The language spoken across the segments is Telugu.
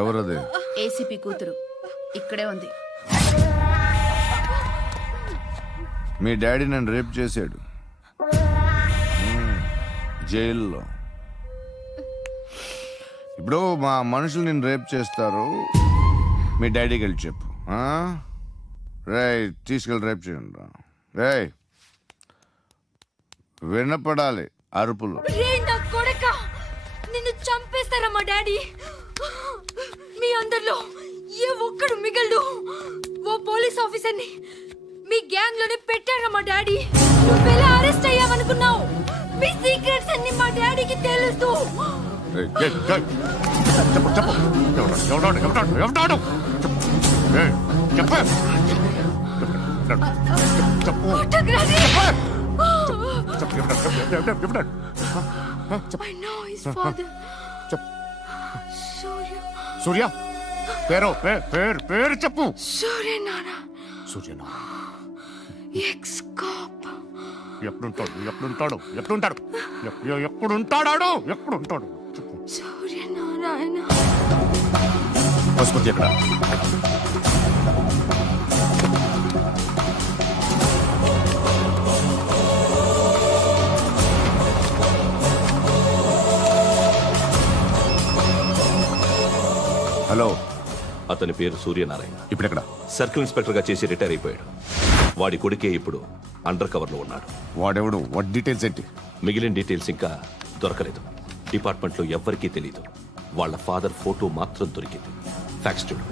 ఎవరది? ఏసీపీ కూతురు ఇక్కడే ఉంది. మీ డాడీ నన్ను రేప్ చేశాడు జైల్లో. ఇప్పుడు మా మనుషులు నేను రేప్ చేస్తారు, మీ డాడీకి వెళ్ళి చెప్పు. రేయ్ తీసుకెళ్ళి రేప్ చేయండి. రేయ్ వినపడాలి అరుపులు. నిన్ను చంపేస్తారా మా డాడీ? మీ అందరిలో ఏ ఒక్కడు మిగలడు. ఓ పోలీస్ ఆఫీసర్ని మీ గ్యాంగ్ లోనే పెట్టారా మా డాడీ? నువ్వెలా అరెస్ట్ అయ్యావనుకున్నావు? మీ సీక్రెట్స్ అన్ని మా డాడీకి తెలుసు. సూర్య పేరు పేరు చెప్పు. సూర్యనారాయణ. Suryanarayana ex cop. ఎప్పుడుంటాడు సూర్యనారాయణ. పశుపతి ఎక్కడ? హలో, అతని పేరు సూర్యనారాయణ. ఇప్పుడెక్కడ? సర్కిల్ ఇన్స్పెక్టర్ గా చేసి రిటైర్ అయిపోయాడు. వాడి కొడుకే ఇప్పుడు అండర్ కవర్ లో ఉన్నాడు. వాడెవడు? వాట్ డీటెయిల్స్ ఏంటి? మిగిలిన డీటెయిల్స్ ఇంకా దొరకలేదు. డిపార్ట్మెంట్ లో ఎవ్వరికీ తెలియదు. వాళ్ళ ఫాదర్ ఫోటో మాత్రం దొరికింది. ఫ్యాక్స్ చూడు.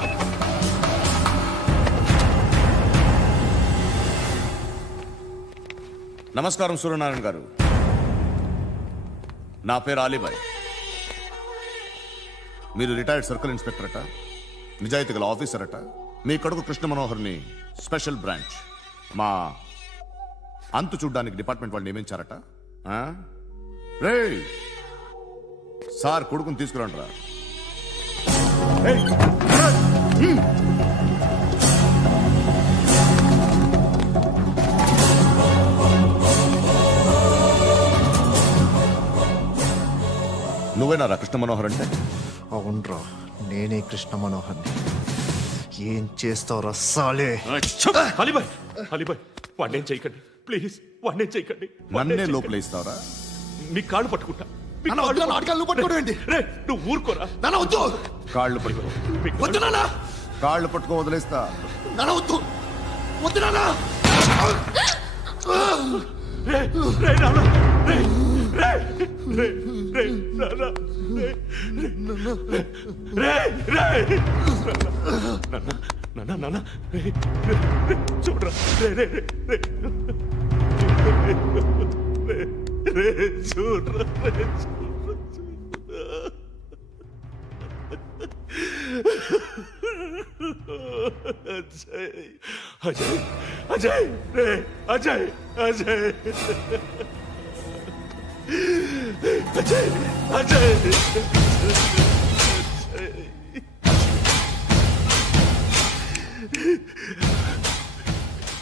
నమస్కారం సూర్యనారాయణ గారు. నా పేరు అలీబాయ్. మీరు రిటైర్డ్ సర్కిల్ ఇన్స్పెక్టర్ అట, నిజాయితీ గల ఆఫీసర్ అట. మీ కొడుకు కృష్ణ మనోహర్ని స్పెషల్ బ్రాంచ్ మా అంతు చూడ్డానికి డిపార్ట్మెంట్ వాళ్ళు నియమించారట. రే సార్ కొడుకుని తీసుకురండి రా. నువ్వేనారా కృష్ణ మనోహర్ అంటే? అవునరా, నేనే కృష్ణ మనోహర్ని. ఏం చేస్తావురా సాలే? అలీబాయ్, వాడినేం చేయకండి ప్లీజ్, వాడినేం చేయకండి. నన్నే లోపల ఇస్తావరా? మీ కాళ్ళు పట్టుకుంటా. నువ్వు ఊరుకోరా. కాళ్ళు పట్టుకో. కాళ్ళు పట్టుకో వదిలేస్తా. చూడరా చూడరా. అజయ్ అజయ్ అజయ్ అజయ్ అజయ్ అజయ్.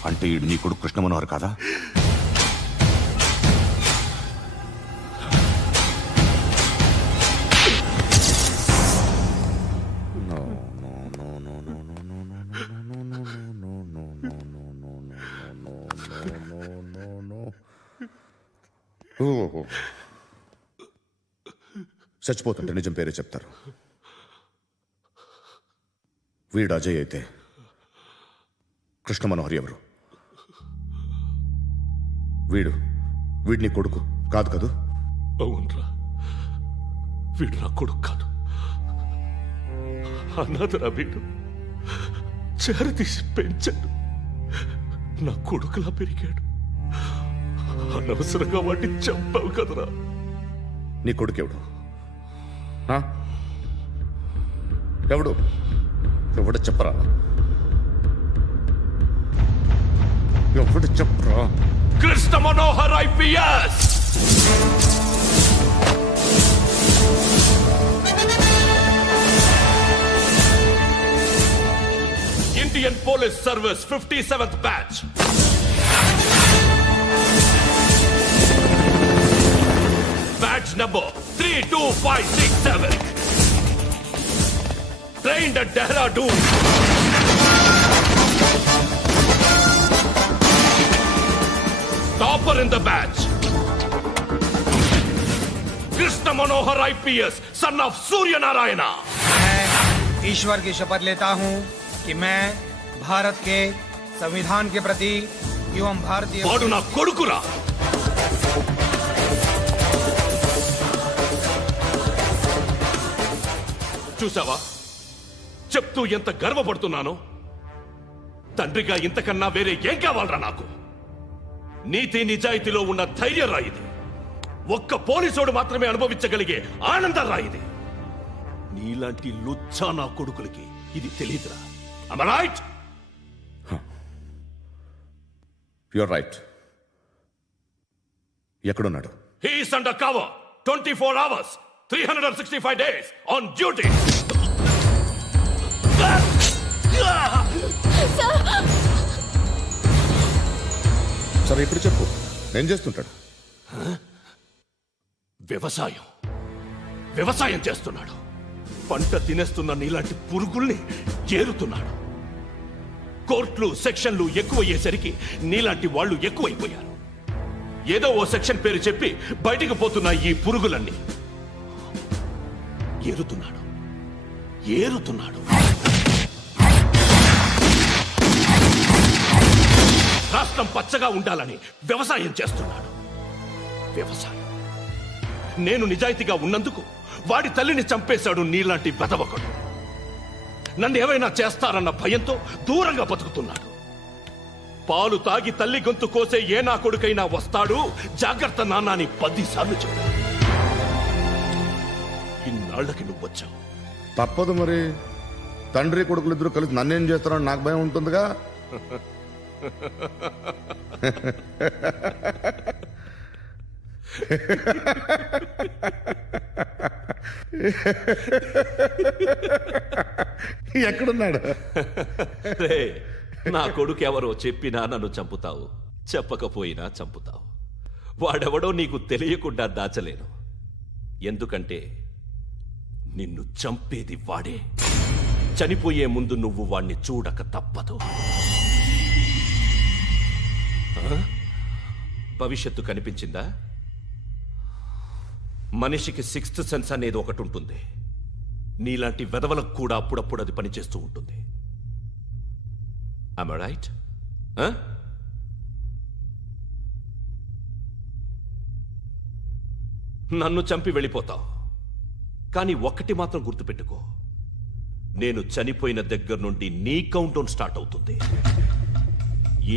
అంటే ఈడు నీ కొడుకు కృష్ణ మనోహర్ కాదా? చచ్చిపోతుంటే నిజం పేరే చెప్తారు. వీడు అజయ్ అయితే కృష్ణ మనోహర్ ఎవరు? వీడిని కొడుకు కాదు కదూ? అవునరా, వీడు నా కొడుకు కాదు. అనాథరా వీడు. చేరతీసి పెంచాడు. నా కొడుకులా పెరిగాడు. అనవసరంగా వాడిని చంపావు కదరా. నీ కొడుకెవడు? ఎవడు? ఎవడు చెప్పరా? ఎవడు చెప్పరా? Krishna Manohar IPS. Indian police service 57th batch. 2567. Trained at Dehradun. Topper in the batch. Krishna Manohar IPS, son of Surya Narayana. मैं ईश्वर की शपथ लेता हूं कि मैं भारत के संविधान के प्रति एवं भारतीय వాడు నా కొడుకురా. చూసావా, చెప్తూ ఎంత గర్వపడుతున్నానో. తండ్రిగా ఇంతకన్నా వేరే ఏం కావాలరా నాకు? నీతి నిజాయితీలో ఉన్న ధైర్యం రా ఇది. ఒక్క పోలీసోడు మాత్రమే అనుభవించగలిగే ఆనందం రా ఇది. నీలాంటి లుచ్చా నా కొడుకులకి ఇది తెలియదురా. Am I right? You're right. ఎక్కడున్నాడు? He is under cover 24 hours 365 days on duty. సరే ఇప్పుడు చెప్పు, ఏం చేస్తుంటాడు? వ్యవసాయం చేస్తున్నాడు. పంట తినేస్తున్న నీలాంటి పురుగుల్ని ఏరుతున్నాడు. కోర్టులు సెక్షన్లు ఎక్కువయ్యేసరికి నీలాంటి వాళ్ళు ఎక్కువైపోయారు. ఏదో ఓ సెక్షన్ పేరు చెప్పి బయటికి పోతున్న ఈ పురుగులన్నీ ఏరుతున్నాడు. రాష్ట్రం పచ్చగా ఉండాలని వ్యవసాయం చేస్తున్నాడు. నేను నిజాయితీగా ఉన్నందుకు వాడి తల్లిని చంపేశాడు నీలాంటి బెదవకుడు. నన్ను ఏమైనా చేస్తారన్న భయంతో దూరంగా బతుకుతున్నాడు. పాలు తాగి తల్లి గొంతు కోసే ఏ నా కొడుకైనా వస్తాడు, జాగ్రత్త నాన్న అని 10 సార్లు చెప్పాడు. ఇన్నాళ్ళకి నువ్వు వచ్చావు. తప్పదు మరి. తండ్రి కొడుకులు ఇద్దరు కలిసి నన్నేం చేస్తారని నాకు భయం ఉంటుందిగా. ఎక్కడున్నాడు? నా కొడుకు ఎవరో చెప్పినా నన్ను చంపుతావు, చెప్పకపోయినా చంపుతావు. వాడెవడో నీకు తెలియకుండా దాచలేను. ఎందుకంటే నిన్ను చంపేది వాడే. చనిపోయే ముందు నువ్వు వాణ్ణి చూడక తప్పదు. భవిష్యత్తు కనిపించిందా? మనిషికి 6th సెన్స్ అనేది ఒకటి ఉంటుంది. నీలాంటి వెధవలకు కూడా అప్పుడప్పుడు అది పనిచేస్తూ ఉంటుంది. Am I right? నన్ను చంపి వెళ్ళిపోతావు. కానీ ఒక్కటి మాత్రం గుర్తుపెట్టుకో, నేను చనిపోయిన దగ్గర నుండి నీ కౌంటౌన్ స్టార్ట్ అవుతుంది.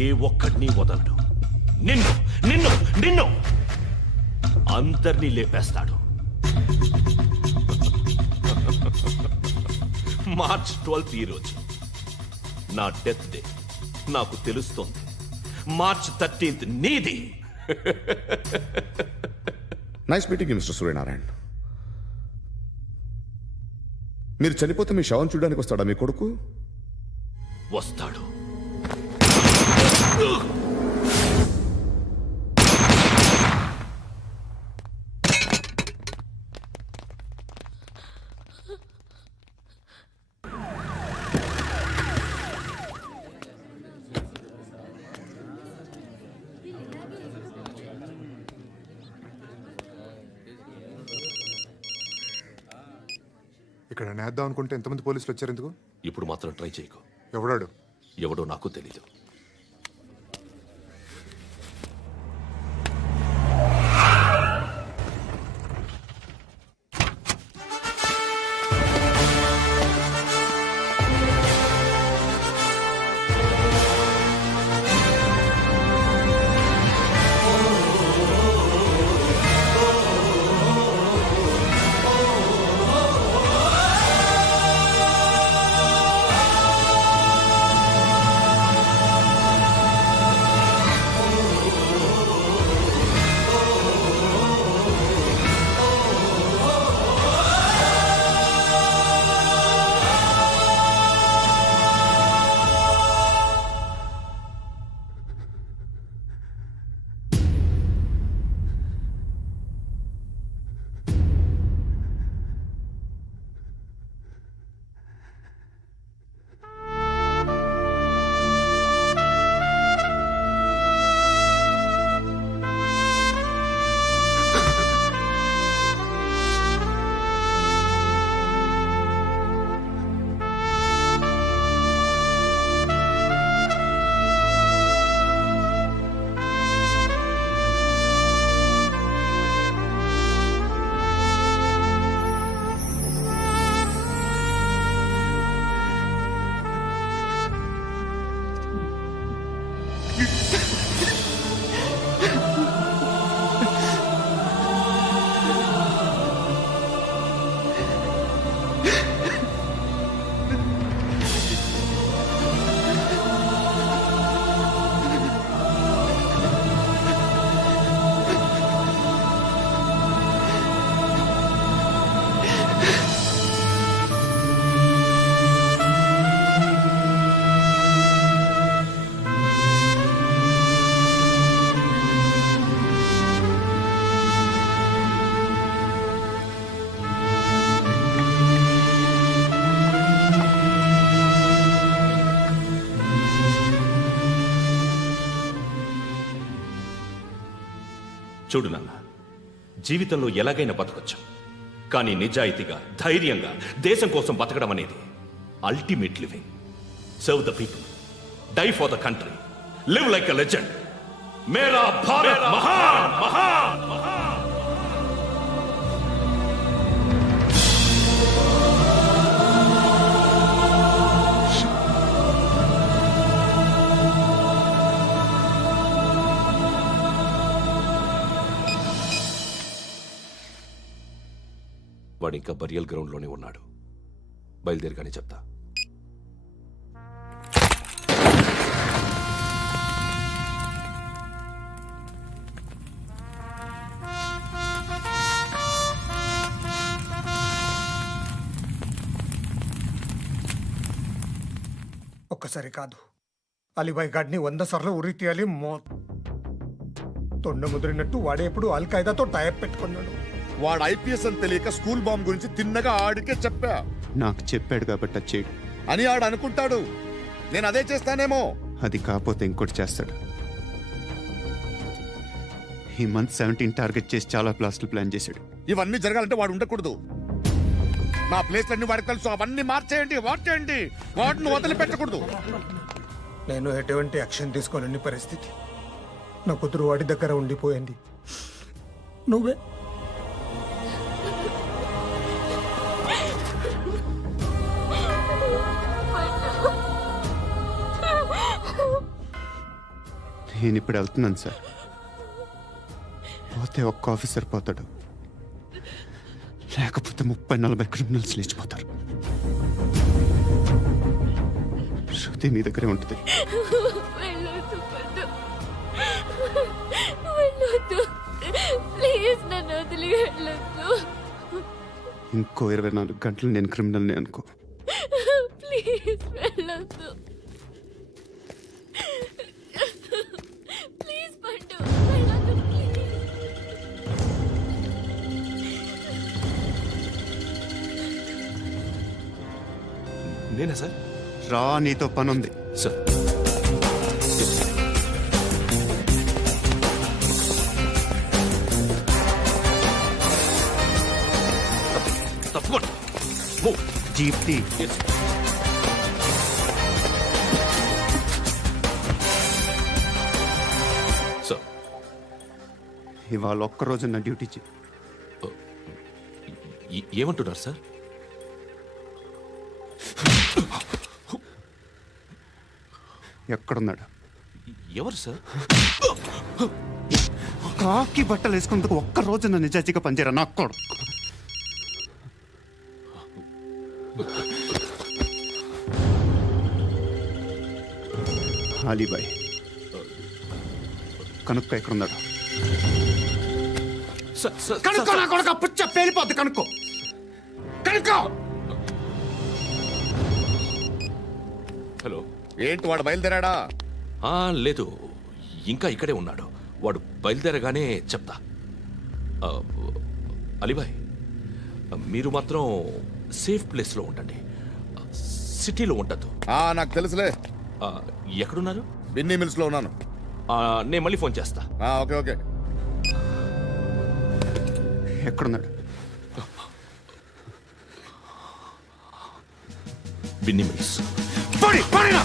ఏ ఒక్కడిని వదలడు. నిన్ను నిన్ను నిన్ను అందరినీ లేపేస్తాడు. మార్చ్ 12th ఈ రోజు నా డెత్ డే. నాకు తెలుస్తోంది. మార్చ్ 13th నీది. Nice meeting mister Suryanarayana. మీరు చనిపోతే మీ శవం చూడడానికి వస్తాడా మీ కొడుకు? వస్తాడు. ఇక్కడ నేద్దాం అనుకుంటే ఎంతమంది పోలీసులు వచ్చారు ఎందుకు? ఇప్పుడు మాత్రం ట్రై చేయకు. ఎవడాడు? ఎవడో నాకు తెలీదు. చూడు నాన్న, జీవితంలో ఎలాగైనా బతకొచ్చు, కానీ నిజాయితీగా ధైర్యంగా దేశం కోసం బతకడం అనేది ultimate living. Serve the people, die for the country, live like a legend. మేరా భారత్ మహాన్ మహాన్ మహాన్. వాడు ఇంకా బరియల్ గ్రౌండ్లోనే ఉన్నాడు. బయలుదేరగానే చెప్తా. ఒక్కసారి కాదు, అలీబాయ్ గాడిని 100 సార్లు ఉరి తీయాలి. తొండ ముదిరినట్టు వాడే ఎప్పుడు అల్ ఖైదాతో టైప్ పెట్టుకున్నాడు. వాడు ఐపీఎస్ అని తెలియక స్కూల్ బాంబ్ గురించి తిన్నగా ఆడికే చెప్పా నాకు చెప్పాడు కాబట్టి అది చేయడు అని ఆడు అనుకుంటాడు. నేను అదే చేస్తానేమో. అది కాకపోతే ఇంకోటి చేస్తాడు. ఈ మంత్ 17 టార్గెట్ చేసి చాలా బ్లాస్ట్లు ప్లాన్ చేశాడు. ఇవన్నీ జరగాలంటే వాడు ఉండకూడదు. నా ప్లేస్లన్నీ వాడికి తెలుసు. అవన్నీ మార్చేయండి, వాటేయండి. వాటిని వదిలిపెట్టకూడదు. నేను ఎటువంటి యాక్షన్ తీసుకోలేని పరిస్థితి. నా కూతురు వాడి దగ్గర ఉండిపోయింది. నువ్వే నేను ఇప్పుడు వెళ్తున్నాను సార్. పోతే ఒక్క ఆఫీసర్ పోతాడు, లేకపోతే 30-40 క్రిమినల్స్ లేచిపోతారు. శృతి మీ దగ్గరే ఉంటుంది. వెళ్ళొద్దు పద్దు. వెళ్ళొద్దు ప్లీజ్, నన్ను వదిలి వెళ్ళొద్దు. ఇంకో 24 గంటలు నేను క్రిమినల్ని అనుకో. ప్లీజ్ వెళ్ళొద్దు. ప్లీజ్ పట్టు, వెళ్ళొద్దు ప్లీజ్. నేనా సార్? రా, నీతో పని ఉంది. సార్, తప్పకుండా. Jeep tea. సార్, ఇవాళ ఒక్కరోజు నా డ్యూటీ చేయి. ఏమంటున్నారు సార్? ఎక్కడున్నాడు? ఎవరు సార్? కాకి బట్టలు వేసుకున్నందుకు ఒక్కరోజు నా నిజాయితీగా పనిచేయరా నాకు కూడా. అలీబాయ్ కనుక్కో ఎక్కడున్నాడు. కనుక్కో నా కొడుకు, పుచ్చ పేలిపోద్ది. కనుక్కో కనుక్కో. హలో, ఏంటి వాడు బయలుదేరాడా? లేదు, ఇంకా ఇక్కడే ఉన్నాడు. వాడు బయలుదేరగానే చెప్తా. అలీబాయ్, మీరు మాత్రం సేఫ్ ప్లేస్లో ఉండండి, సిటీలో ఉండద్దు. నాకు తెలుసులే. ఎక్కడున్నారు? బిన్నీ మిల్స్ లో ఉన్నాను. నేను మళ్ళీ ఫోన్ చేస్తా. Okay okay. ఎక్కడున్నాడు? బిన్నీ మిల్స్. పడి పడి నా